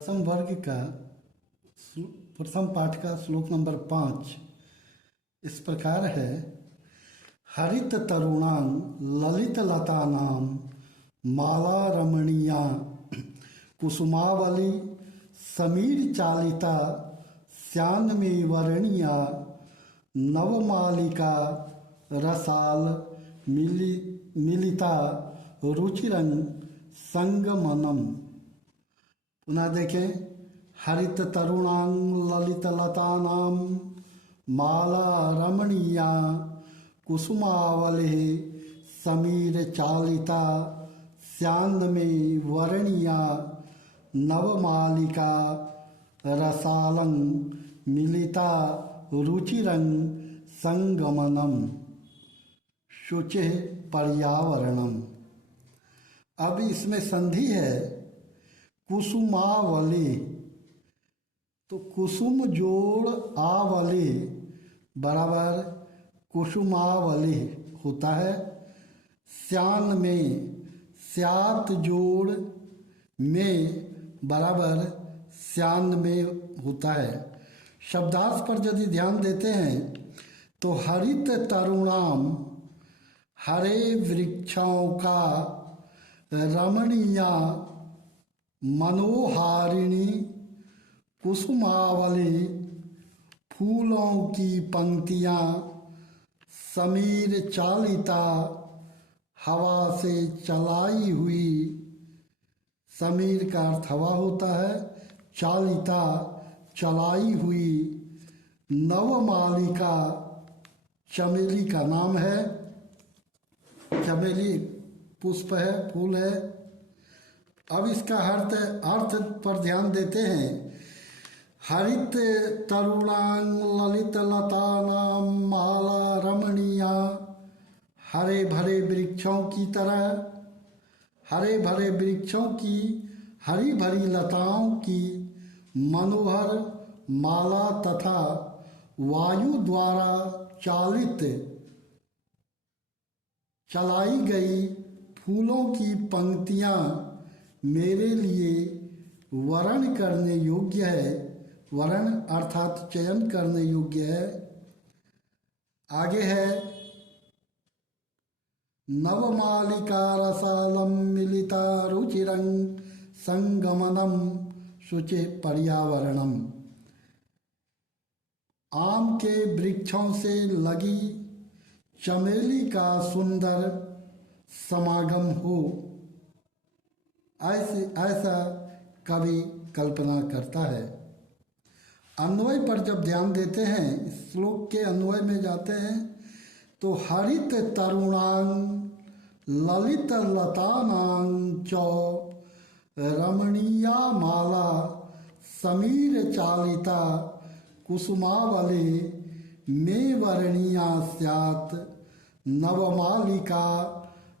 प्रथम वर्ग का प्रथम पाठ का श्लोक नंबर 5 इस प्रकार है। हरित तरुणांग ललित लतानाम माला रमणीया कुसुमावली समीर चालिता श्यानमी वर्णिया नवमालिका रसाल मिलिता रुचिरंग संगमनम। पुनः देखें। हरित तरुणांग ललित लतानाम माला रमणीया कुसुमावली समीर चालिता श्यानमी वर्णिया नवमालिका रसालं मिलिता रुचिरंग संगमनम शुचि पर्यावरणम। अब इसमें संधि है कुसुमावली, तो कुसुम जोड़ आवली बराबर कुसुमावली होता है। श्यान में स्यात जोड़ में बराबर श्यान में होता है। शब्दार्थ पर यदि ध्यान देते हैं तो हरित तरुणाम हरे वृक्षों का रमणीया मनोहारिणी कुसुमावली फूलों की पंक्तियां समीर चालिता हवा से चलाई हुई। समीर का अर्थ हवा होता है, चालिता चलाई हुई। नवमालिका चमेली का नाम है, चमेली पुष्प है, फूल है। अब इसका अर्थ पर ध्यान देते हैं। हरित तरुणांग ललित लतानाम माला रमणीया, हरे भरे वृक्षों की तरह, हरे भरे वृक्षों की हरी भरी लताओं की मनोहर माला तथा वायु द्वारा चालित चलाई गई फूलों की पंक्तियां मेरे लिए वर्ण करने योग्य है। वर्ण अर्थात चयन करने योग्य है। आगे है नवमालिका रसालम मिलिता रुचिरंग संगमनम शुचि पर्यावरणम। आम के वृक्षों से लगी चमेली का सुंदर समागम हो, ऐसा कवि कल्पना करता है। अन्वय पर जब ध्यान देते हैं, इस श्लोक के अन्वय में जाते हैं तो हरित तरुणांग ललित लतानां च रमणीया माला समीर चालिता कुसुमावली में वर्णिया स्यात् नवमालिका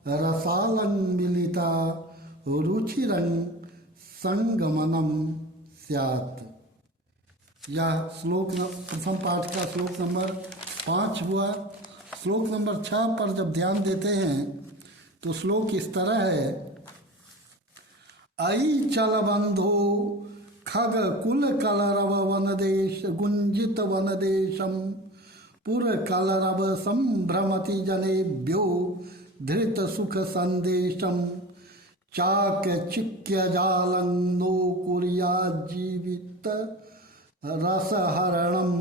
रसालं मिलिता रुचिरंग संगमनम स्यात्। यह श्लोक प्रथम पाठ का श्लोक नंबर 5 हुआ। श्लोक नंबर 6 पर जब ध्यान देते हैं तो श्लोक इस तरह है। अयि चल बंधो खग कुल कलरव वनदेश गुंजित वनदेशम पुर कलरव संभ्रमति जनेभ्यो धृत सुख संदेशम चाक चिक्य जालं नो कुर्या जीवित रसहरणम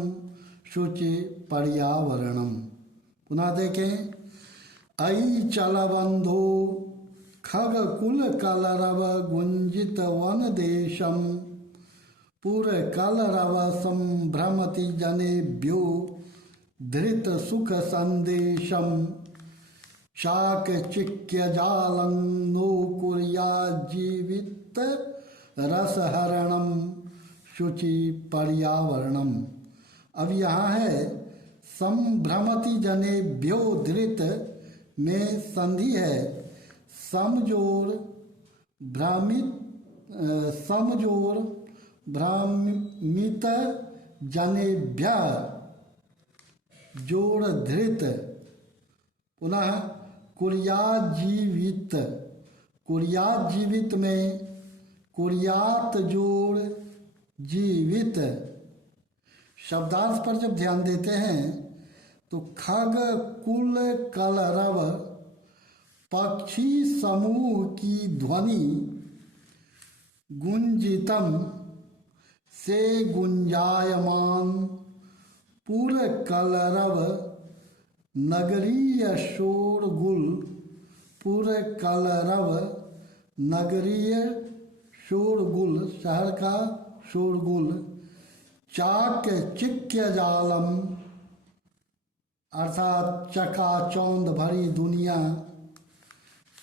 शुचि पर्यावरणम। पुनः देखें। अयि चल बंधो खग कुल कलरव गुंजित वन देशम पुर कलरव संभ्रमति जनेभ्यो धृत सुख संदेशम चाक चिक्य जालं नो कुर्या जीवित रसहरणम शुचि पर्यावरणम। अब यहाँ है संभ्रमति जनेभ्यो धृत में संधि है। समजोर भ्रामित जनेभ्य जोड़ धृत। पुनः कुर्याजीवित, कुर्याजीवित में कुर्यात जोड़ जीवित। शब्दार्थ पर जब ध्यान देते हैं तो खग कुल कलरव पक्षी समूह की ध्वनि गुंजितम से गुंजायमान पुर कलरव नगरीय शोरगुल। पुर कलरव नगरीय शोरगुल, शहर का शोरगुल। चाक चिक्य जालम अर्थात चकाचौंध भरी दुनिया।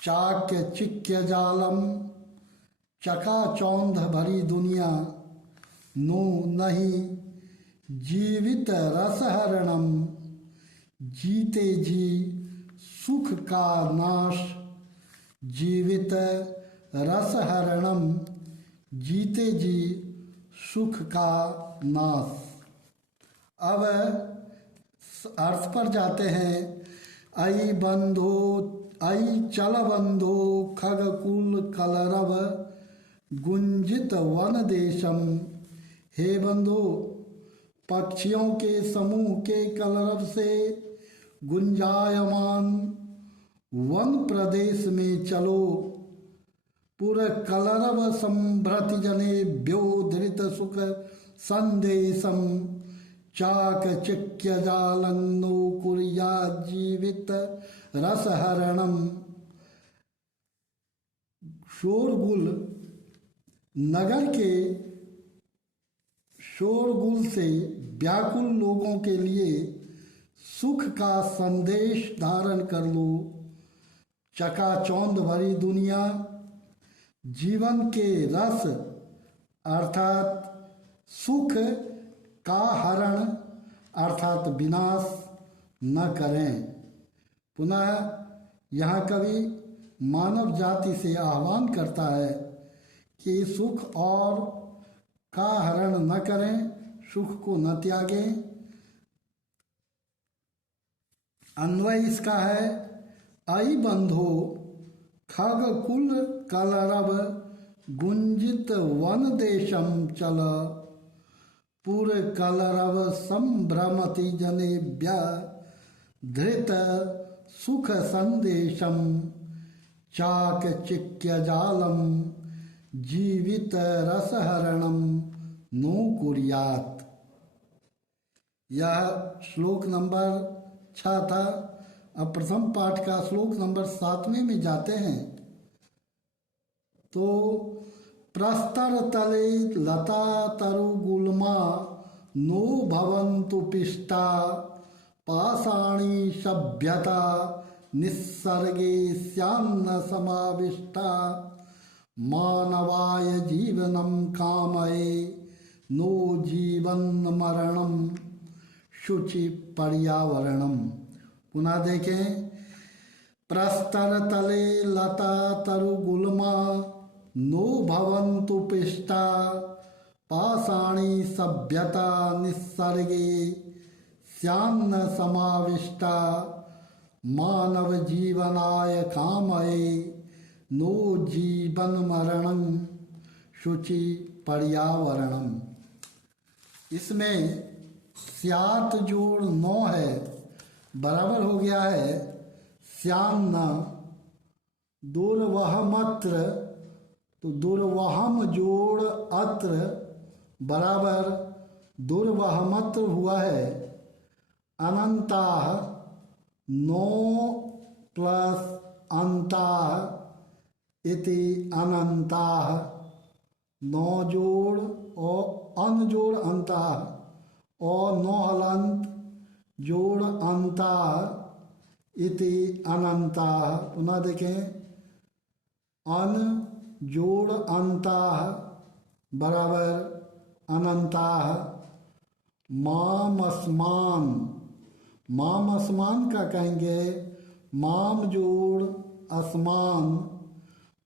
चाक चिक्य जालम चकाचौंध भरी दुनिया। नो नहीं जीवित रसहरणम जीते जी सुख का नाश। जीवित रसहरणम जीते जी सुख का नाश। अब अर्थ पर जाते हैं। आई बंधो आई चल बंधो खगकुल कलरव गुंजित वन देशम। हे बंधो, पक्षियों के समूह के कलरव से गुंजायमान वन प्रदेश में चलो। पुर कलरव संभ्रति जनेभ्यो धृत सुख संदेशम। चाक चिक्य जालन्नो कुर्या जीवित रसहरणम। शोरगुल नगर के शोरगुल से व्याकुल लोगों के लिए सुख का संदेश धारण कर लो। चकाचौंध भरी दुनिया जीवन के रस अर्थात सुख का हरण अर्थात विनाश न करें। पुनः यहाँ कवि मानव जाति से आह्वान करता है कि सुख और का हरण न करें, सुख को न त्यागें। अन्वय इसका है आई बंधो खग कुल कलरव गुंजित वन देशम चल। पुर कलरव संभ्रमति जनेभ्य धृत सुख संदेशम। चाक चिक्य जालम जीवित रसहरणम नो कुर्यात। यह श्लोक नंबर 6 था। अब प्रथम पाठ का श्लोक नंबर 7वें में जाते हैं। तो प्रस्तर तले लता तरु गुल्मा नो भवन्तु पिष्टा। पाषाणी सभ्यता निस्सर्गे स्यान्न समाविष्टा। मानवाय जीवनम कामये नो जीवन मरणम शुचि पर्यावरणम। पुनः देखें। प्रस्तर तले लता तरु गुल्मा नो भवन्तु पिष्टा। पाषाणी सभ्यता निस्सर्गे स्यान्न समाविष्टा। मानव जीवनाय कामये नो जीवन मरणं शुचि पर्यावरणम। इसमें स्यात जोड़ 9 है, बराबर हो गया है स्यान्न। दुर्वहमत्र तो दुर्वहम जोड़ अत्र बराबर दुर्वहमत्र हुआ है। अनंताः 9 प्लस अंताः इति अनंताः। 9 जोड़ और अन जोड़ अंताः और 9 हलंत जोड़ अंताः इति अनंताः। पुनः देखें। अन जोड़ अंताः बराबर अनंताः। मामस्मान, मामस्मान का कहेंगे माम जोड़ असमान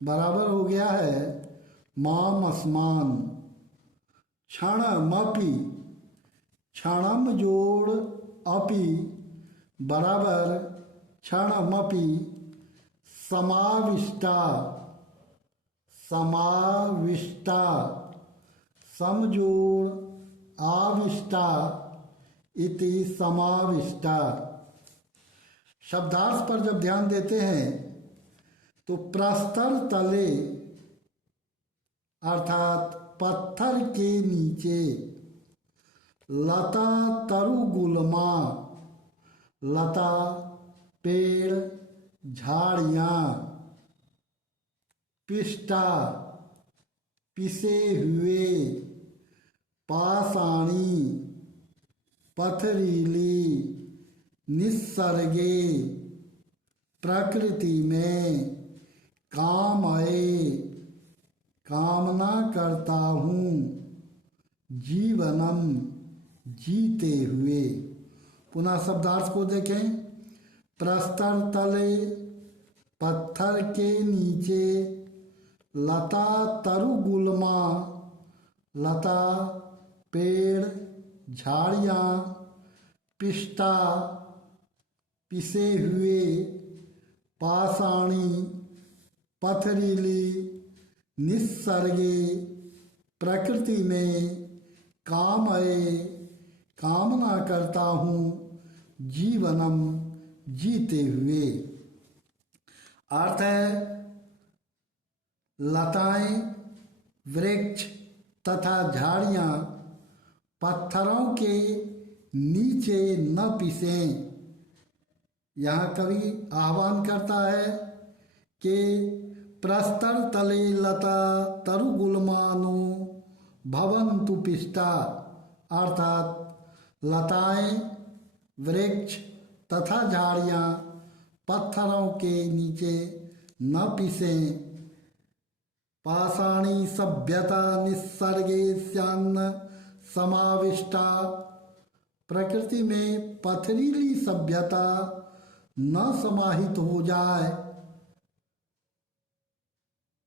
बराबर हो गया है मामस्मान। क्षणमपि, क्षणम जोड़ अपि बराबर क्षणमपि। समाविष्टा, समाविष्टा समजोड़ आविष्टा इति समाविष्टा। शब्दार्थ पर जब ध्यान देते हैं तो प्रस्तर तले अर्थात पत्थर के नीचे, लता तरुगुलमा, लता पेड़ झाड़ियाँ, पिष्टा पिसे हुए, पाषाणी पथरीली, निस्सर्गे प्रकृति में, कामये कामना करता हूँ, जीवनम जीते हुए। पुनः शब्दार्थ को देखें। प्रस्तर तले पत्थर के नीचे, लता तरुगुलमा, लता पेड़ झाड़ियाँ, पिष्टा पिसे हुए, पाषाणी पथरीली, निस्सर्गे प्रकृति में, कामये कामना करता हूँ, जीवनम जीते हुए। अर्थ है लताएं, वृक्ष तथा झाड़ियाँ पत्थरों के नीचे न पिसें। यहाँ कवि आह्वान करता है कि प्रस्तर तले लता तरुगुलमानो भवन्तु पिष्टा, अर्थात लताएं, वृक्ष तथा झाड़ियाँ पत्थरों के नीचे न पिसें। पाषाणी सभ्यता निस्सर्गे स्यान्न समाविष्टा, प्रकृति में पथरीली सभ्यता न समाहित हो जाए।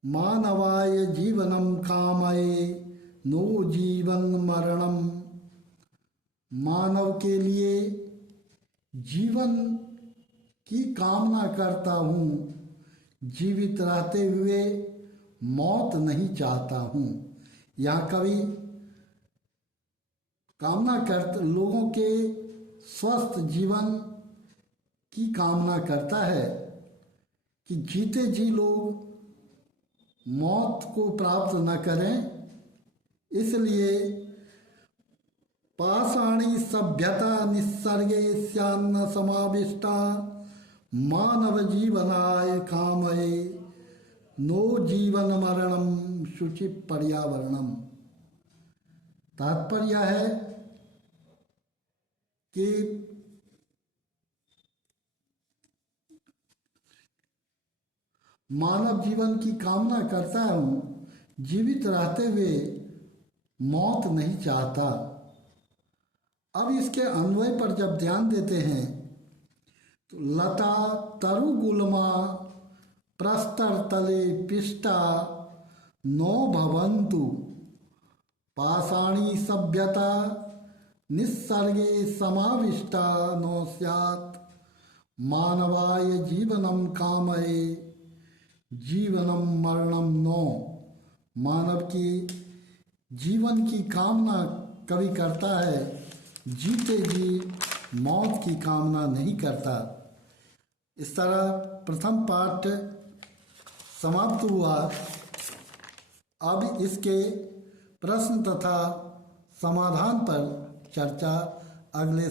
मानवाय जीवनम कामये नो जीवन मरणम, मानव के लिए जीवन की कामना करता हूँ, जीवित रहते हुए मौत नहीं चाहता हूँ। यहाँ कवि कामना करते लोगों के स्वस्थ जीवन की कामना करता है कि जीते जी लोग मौत को प्राप्त न करें। इसलिए पाषाणी सभ्यता निस्सर्गे स्यान्न समाविष्टा, मानव जीवनाय कामये नो जीवन मरणम शुचि पर्यावरणम। तात्पर्य है कि मानव जीवन की कामना करता हूँ, जीवित रहते हुए मौत नहीं चाहता। अब इसके अन्वय पर जब ध्यान देते हैं तो लता तरुगुलमा प्रस्तर तले पिष्टा नो भवन्तु, पाषाणी सभ्यता निस्सर्गे समाविष्टा नो स्यात्, मानवाय जीवनम कामये जीवनम मरणम नो। मानव की जीवन की कामना कवि करता है, जीते जी मौत की कामना नहीं करता। इस तरह प्रथम पाठ समाप्त हुआ। अब इसके प्रश्न तथा समाधान पर चर्चा अगले